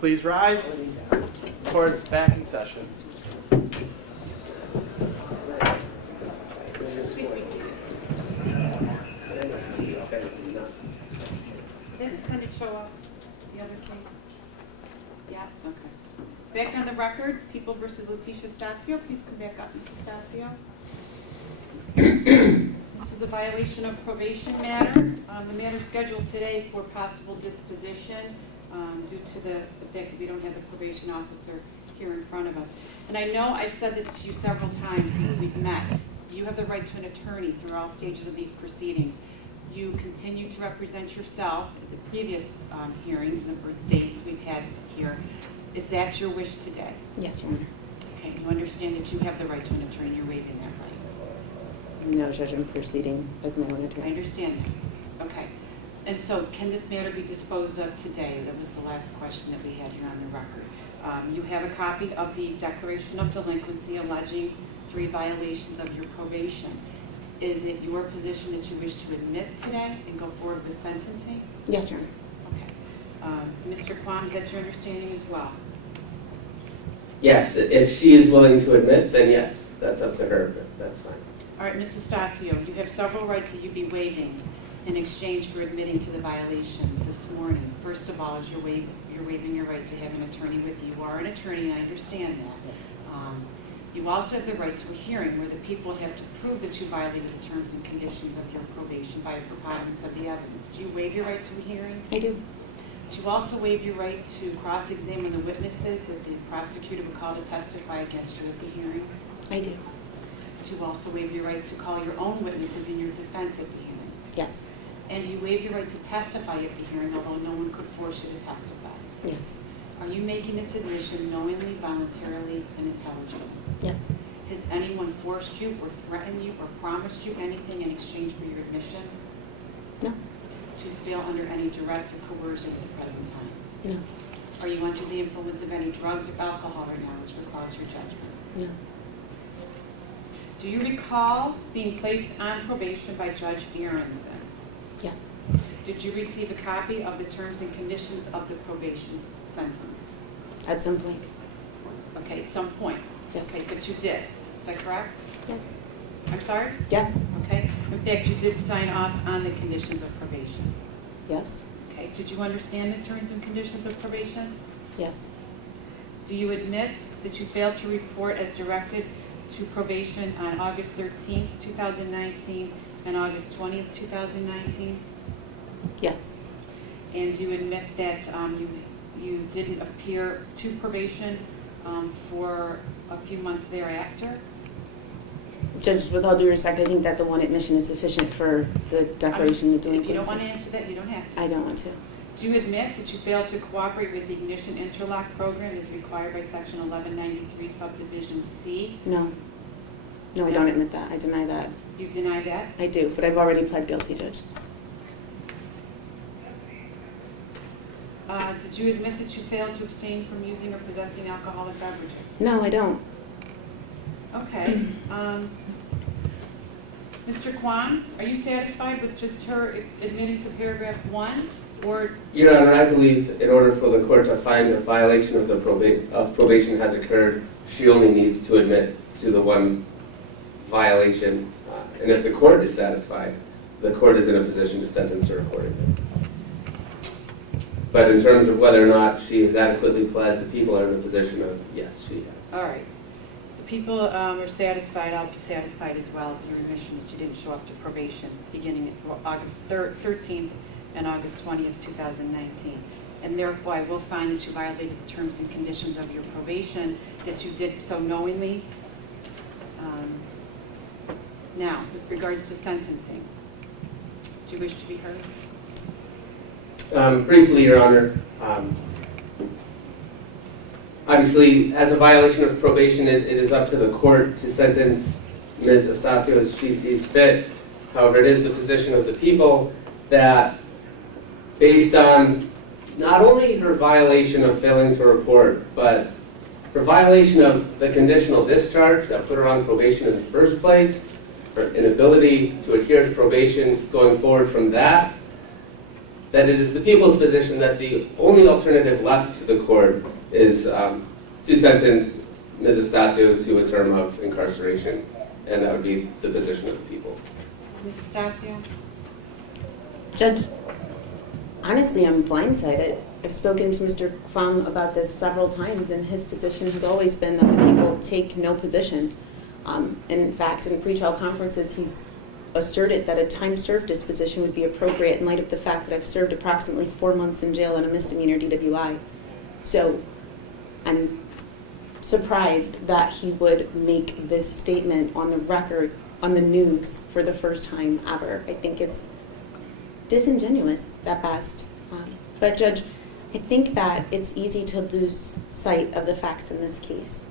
Please rise. Court is back in session. Did it show up, the other case? Yeah, okay. Back on the record, People versus Leticia Astacio. Please come back up, Mrs. Astacio. This is a violation of probation matter. The matter scheduled today for possible disposition due to the fact that we don't have the probation officer here in front of us. And I know I've said this to you several times since we've met. You have the right to an attorney through all stages of these proceedings. You continue to represent yourself at the previous hearings and the dates we've had here. Is that your wish today? Yes, Your Honor. Okay, you understand that you have the right to an attorney, you're waiving that right? No, Judge, I'm proceeding as my own I attorney. understand that. Okay. And so can this matter be disposed of today? That was the last question that we had here on the record. You have a copy of the Declaration of Delinquency alleging 3 violations of your probation. Is it your position that you wish to admit today and go forward with sentencing? Yes, Your Honor. Okay. Mr. Kwam, is that your understanding as well? Yes, if she is willing to admit, then yes, that's up to her, but that's fine. All right, Mrs. Astacio, you have several rights that you'd be waiving in exchange for admitting to the violations this morning. First of all, is you're waiving your right to have an attorney with you. You are an attorney, and I understand that. You also have the right to a hearing where the people have to prove that you violated the terms and conditions of your probation by a preponderance of the evidence. Do you waive your right to a hearing? I do. Do you also waive your right to cross-examine the witnesses that the prosecutor would call to testify against you at the hearing? I do. Do you also waive your right to call your own witnesses in your defense at the hearing? Yes. And you waive your right to testify at the hearing, although no one could force you to testify. Yes. Are you making this admission knowingly, voluntarily, and intelligently? Yes. Has anyone forced you or threatened you or promised you anything in exchange for your admission? No. Do you feel under any duress or coercion at the present time? No. Are you under the influence of any drugs or alcohol right now which would cause your judgment? No. Do you recall being placed on probation by Judge Aronson? Yes. Did you receive a copy of the terms and conditions of the probation sentence? At some point. Okay, at some point. Yes. Okay, but you did. Is that correct? Yes. I'm sorry? Yes. Okay. In fact, you did sign off on the conditions of probation. Yes. Okay. Did you understand the terms and conditions of probation? Yes. Do you admit that you failed to report as directed to probation on August 13th, 2019 and August 20th, 2019? Yes. And you admit that you didn't appear to probation for a few months thereafter? Judge, with all due respect, I think that the one admission is sufficient for the declaration of delinquency. If you don't want to answer that, you don't have to. I don't want to. Do you admit that you failed to cooperate with the ignition interlock program as required by Section 1193 Subdivision C? No. No, I don't admit that. I deny that. You deny that? I do, but I've already pled guilty, Judge. Did you admit that you failed to abstain from using or possessing alcoholic beverages? No, I don't. Okay. Mr. Kwan, are you satisfied with just her admitting to paragraph 1? Or Your Honor, I believe in order for the court to find a violation of the probation has occurred, she only needs to admit to the one violation. And if the court is satisfied, the court is in a position to sentence her accordingly. But in terms of whether or not she has adequately pled, the people are in a position of, yes, she has. all right. The people are satisfied. I'll be satisfied as well with your admission that you didn't show up to probation beginning at August 13th and August 20th, 2019. And therefore, I will find that you violated the terms and conditions of your probation, that you did so knowingly. Now, with regards to sentencing, do you wish to be heard? Briefly, Your Honor, obviously, as a violation of probation, it is up to the court to sentence Ms. Astacio as she sees fit. However, it is the position of the people that, based on not only her violation of failing to report, but her violation of the conditional discharge that put her on probation in the first place, her inability to adhere to probation going forward from that, that it is the people's position that the only alternative left to the court is to sentence Ms. Astacio to a term of incarceration, and that would be the position of the people. Ms. Astacio? Judge, honestly, I'm blindsided. I've spoken to Mr. Fung about this several times, and his position has always been that the people take no position. In fact, in pretrial conferences, he's asserted that a time served disposition would be appropriate in light of the fact that I've served approximately 4 months in jail on a misdemeanor DWI. So I'm surprised that he would make this statement on the record, on the news, for the first time ever. I think it's disingenuous at best. But Judge, I think that it's easy to lose sight of the facts in this case.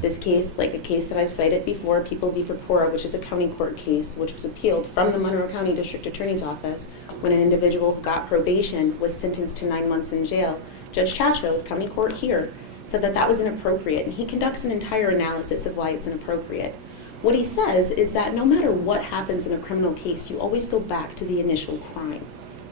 This case, like a case that I've cited before, People v. Purpura, which is a county court case, which was appealed from the Monroe County District Attorney's Office when an individual who got probation was sentenced to 9 months in jail. Judge Chacho, of county court here, said that that was inappropriate, and he conducts an entire analysis of why it's inappropriate. What he says is that no matter what happens in a criminal case, you always go back to the initial crime,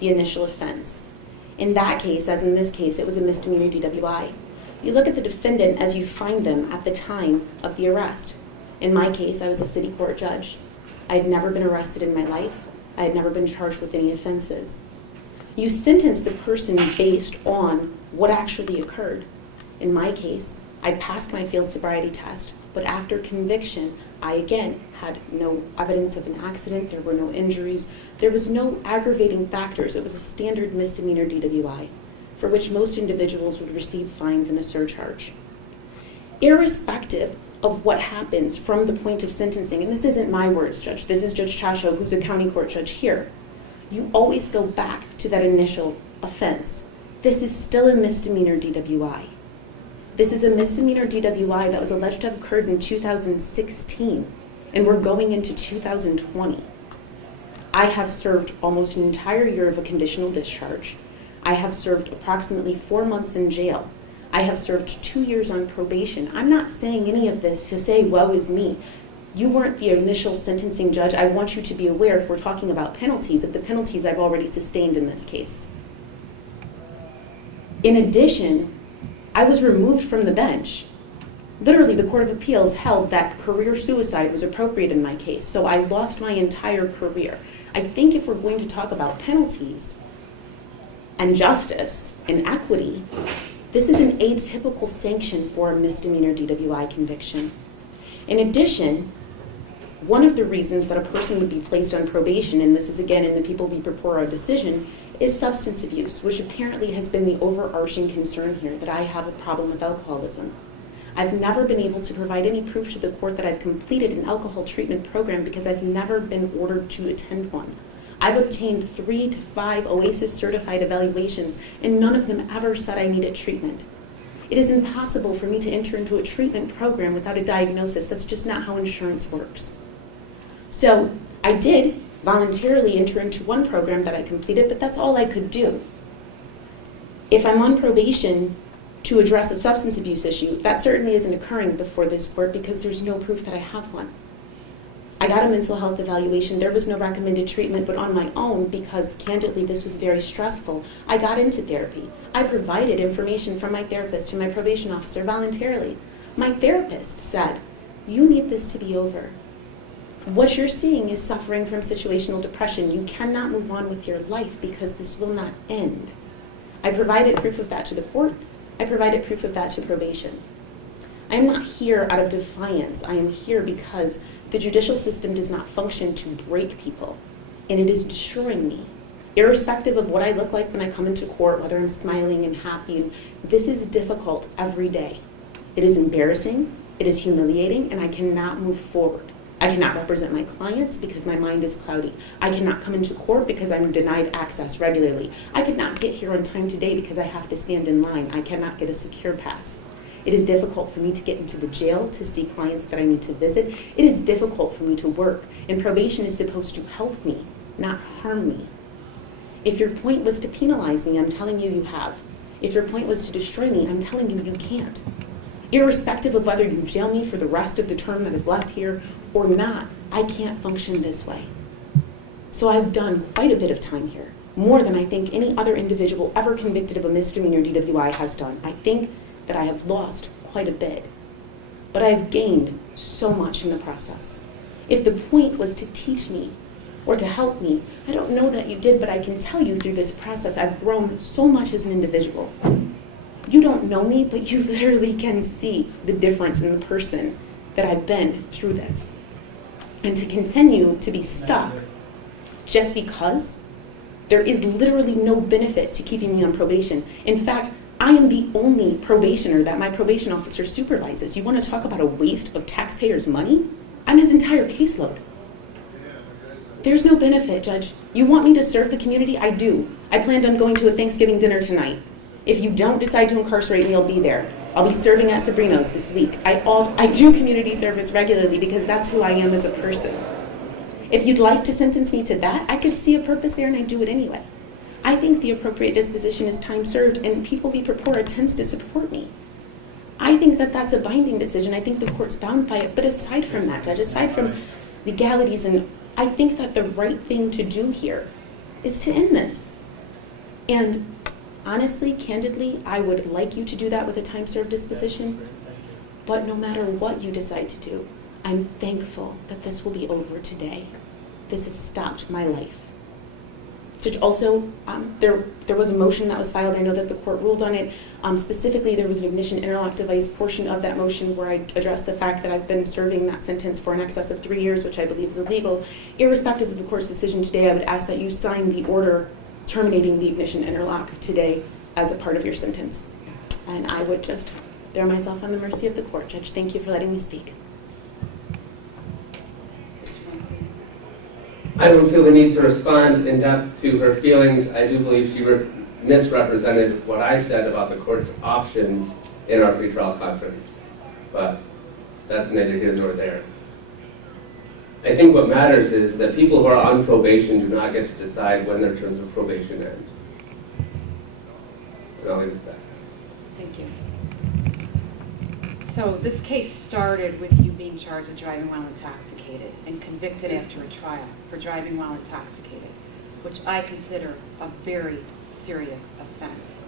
the initial offense. In that case, as in this case, it was a misdemeanor DWI. You look at the defendant as you find them at the time of the arrest. In my case, I was a city court judge. I had never been arrested in my life. I had never been charged with any offenses. You sentence the person based on what actually occurred. In my case, I passed my field sobriety test, but after conviction, I again had no evidence of an accident, there were no injuries, there was no aggravating factors. It was a standard misdemeanor DWI, for which most individuals would receive fines and a surcharge. Irrespective of what happens from the point of sentencing, and this isn't my words, Judge, this is Judge Chacho, who's a county court judge here, you always go back to that initial offense. This is still a misdemeanor DWI. This is a misdemeanor DWI that was alleged to have occurred in 2016, and we're going into 2020. I have served almost an entire year of a conditional discharge. I have served approximately 4 months in jail. I have served 2 years on probation. I'm not saying any of this to say, woe is me. You weren't the initial sentencing judge. I want you to be aware, if we're talking about penalties, of the penalties I've already sustained in this case. In addition, I was removed from the bench. Literally, the Court of Appeals held that career suicide was appropriate in my case, so I lost my entire career. I think if we're going to talk about penalties and justice and equity, this is an atypical sanction for a misdemeanor DWI conviction. In addition, one of the reasons that a person would be placed on probation, and this is again in the People v. Purpura decision, is substance abuse, which apparently has been the overarching concern here, that I have a problem with alcoholism. I've never been able to provide any proof to the court that I've completed an alcohol treatment program because I've never been ordered to attend one. I've obtained 3 to 5 OASIS certified evaluations, and none of them ever said I needed treatment. It is impossible for me to enter into a treatment program without a diagnosis. That's just not how insurance works. So I did voluntarily enter into one program that I completed, but that's all I could do. If I'm on probation to address a substance abuse issue, that certainly isn't occurring before this court because there's no proof that I have one. I got a mental health evaluation. There was no recommended treatment, but on my own, because candidly this was very stressful, I got into therapy. I provided information from my therapist to my probation officer voluntarily. My therapist said, you need this to be over. What you're seeing is suffering from situational depression. You cannot move on with your life because this will not end. I provided proof of that to the court. I provided proof of that to probation. I am not here out of defiance. I am here because the judicial system does not function to break people, and it is destroying me. Irrespective of what I look like when I come into court, whether I'm smiling and happy, this is difficult every day. It is embarrassing, it is humiliating, and I cannot move forward. I cannot represent my clients because my mind is cloudy. I cannot come into court because I'm denied access regularly. I could not get here on time today because I have to stand in line. I cannot get a secure pass. It is difficult for me to get into the jail to see clients that I need to visit. It is difficult for me to work, and probation is supposed to help me, not harm me. If your point was to penalize me, I'm telling you, you have. If your point was to destroy me, I'm telling you, you can't. Irrespective of whether you jail me for the rest of the term that is left here or not, I can't function this way. So I've done quite a bit of time here. more than I think any other individual ever convicted of a misdemeanor DWI has done. I think that I have lost quite a bit, but I've gained so much in the process. If the point was to teach me or to help me, I don't know that you did, but I can tell you through this process, I've grown so much as an individual. You don't know me, but you literally can see the difference in the person that I've been through this. And to continue to be stuck just because there is literally no benefit to keeping me on probation. In fact, I am the only probationer that my probation officer supervises. You want to talk about a waste of taxpayers' money? I'm his entire caseload. There's no benefit, Judge. You want me to serve the community? I do. I planned on going to a Thanksgiving dinner tonight. If you don't decide to incarcerate me, I'll be there. I'll be serving at Sabrino's this week. I do community service regularly because that's who I am as a person. If you'd like to sentence me to that, I could see a purpose there and I'd do it anyway. I think the appropriate disposition is time served, and People v. Purpura tends to support me. I think that that's a binding decision. I think the court's bound by it. But aside from that, Judge, aside from legalities, and I think that the right thing to do here is to end this. And honestly, candidly, I would like you to do that with a time served disposition. But no matter what you decide to do, I'm thankful that this will be over today. This has stopped my life. Judge, also, there was a motion that was filed. I know that the court ruled on it. Specifically, there was an ignition interlock device portion of that motion where I addressed the fact that I've been serving that sentence for in excess of 3 years, which I believe is illegal. Irrespective of the court's decision today, I would ask that you sign the order terminating the ignition interlock today as a part of your sentence. And I would just throw myself on the mercy of the court. Judge, thank you for letting me speak. I don't feel the need to respond in depth to her feelings. I do believe she misrepresented what I said about the court's options in our pretrial conference, but that's neither here nor there. I think what matters is that people who are on probation do not get to decide when their terms of probation end. And I'll leave it at that. Thank you. So this case started with you being charged with driving while intoxicated and convicted after a trial for driving while intoxicated, which I consider a very serious offense.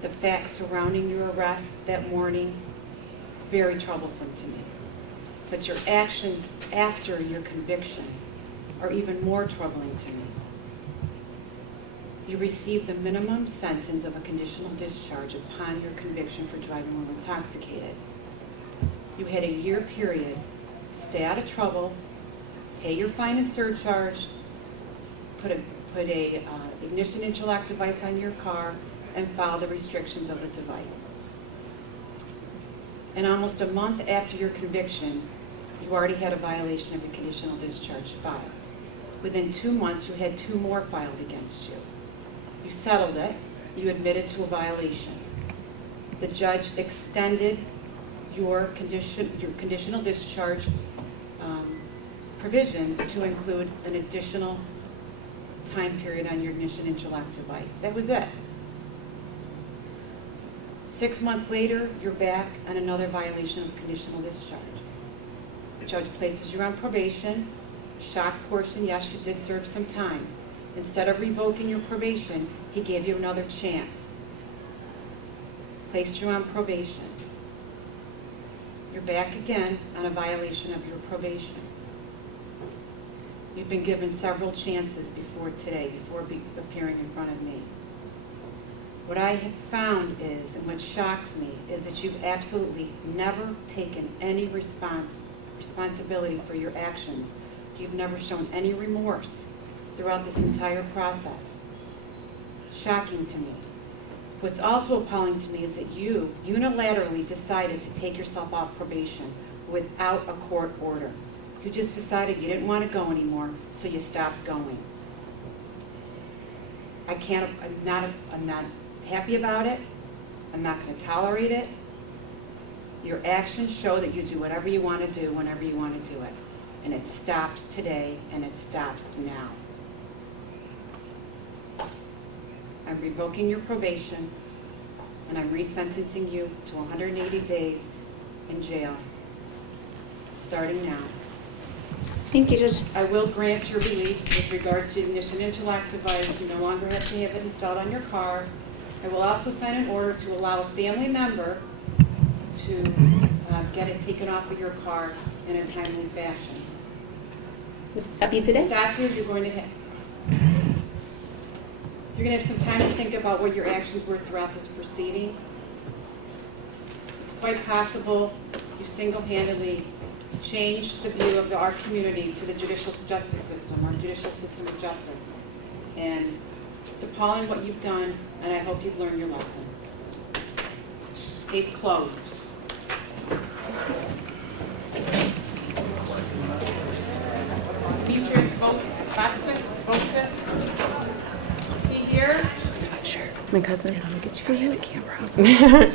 The facts surrounding your arrest that morning, very troublesome to me. But your actions after your conviction are even more troubling to me. You received the minimum sentence of a conditional discharge upon your conviction for driving while intoxicated. You had a year period, stay out of trouble, pay your fine and surcharge, put a ignition interlock device on your car, and follow the restrictions of the device. And almost a month after your conviction, you already had a violation of your conditional discharge filed. Within 2 months, you had 2 more filed against you. You settled it. You admitted to a violation. The judge extended your conditional discharge provisions to include an additional time period on your ignition interlock device. That was it. 6 months later, you're back on another violation of conditional discharge. The judge places you on probation. Shock portion, yes, you did serve some time. Instead of revoking your probation, he gave you another chance. Placed you on probation. You're back again on a violation of your probation. You've been given several chances before today, before appearing in front of me. What I have found is, and what shocks me, is that you've absolutely never taken any responsibility for your actions. You've never shown any remorse throughout this entire process. Shocking to me. What's also appalling to me is that you unilaterally decided to take yourself off probation without a court order. You just decided you didn't want to go anymore, so you stopped going. I'm not happy about it. I'm not going to tolerate it. Your actions show that you do whatever you want to do whenever you want to do it. And it stops today, and it stops now. I'm revoking your probation, and I'm resentencing you to 180 days in jail, starting now. Thank you, Judge. I will grant your relief with regards to the ignition interlock device. You no longer have to have it installed on your car. I will also sign an order to allow a family member to get it taken off of your car in a timely fashion. Would that be today? Stafford, you're going to have some time to think about what your actions were throughout this proceeding. It's quite possible you single-handedly changed the view of our community to the judicial justice system, our judicial system of justice. And it's appalling what you've done, and I hope you've learned your lesson. Case closed. Demetrius Bostis, is he here? My cousin. Let me get you the camera.